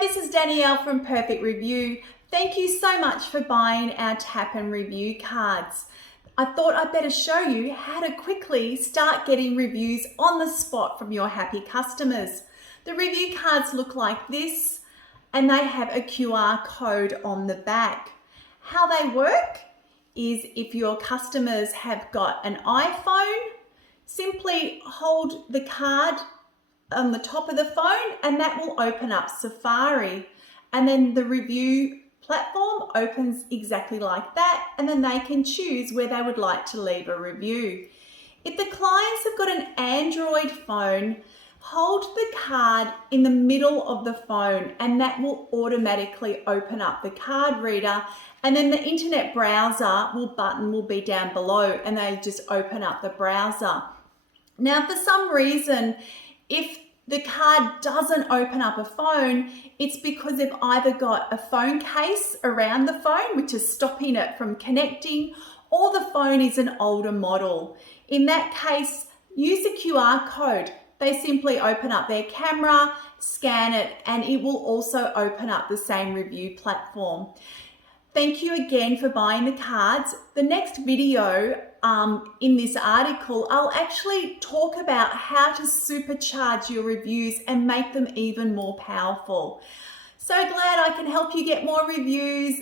this is Danielle from Perfect Review. Thank you so much for buying our tap and review cards. I thought I'd better show you how to quickly start getting reviews on the spot from your happy customers. The review cards look like this, and they have a QR code on the back. How they work is if your customers have got an iPhone, simply hold the card on the top of the phone and that will open up Safari, and then the review platform opens exactly like that, and then they can choose where they would like to leave a review. If the clients have got an Android phone, hold the card in the middle of the phone and that will automatically open up the card reader, and then the internet browser button will be down below and they just open up the browser. Now, for some reason, if the card doesn't open up a phone, it's because they've either got a phone case around the phone, which is stopping it from connecting, or the phone is an older model. In that case, use the QR code. They simply open up their camera, scan it, and it will also open up the same review platform. Thank you again for buying the cards. The next video in this article, I'll actually talk about how to supercharge your reviews and make them even more powerful. So glad I can help you get more reviews.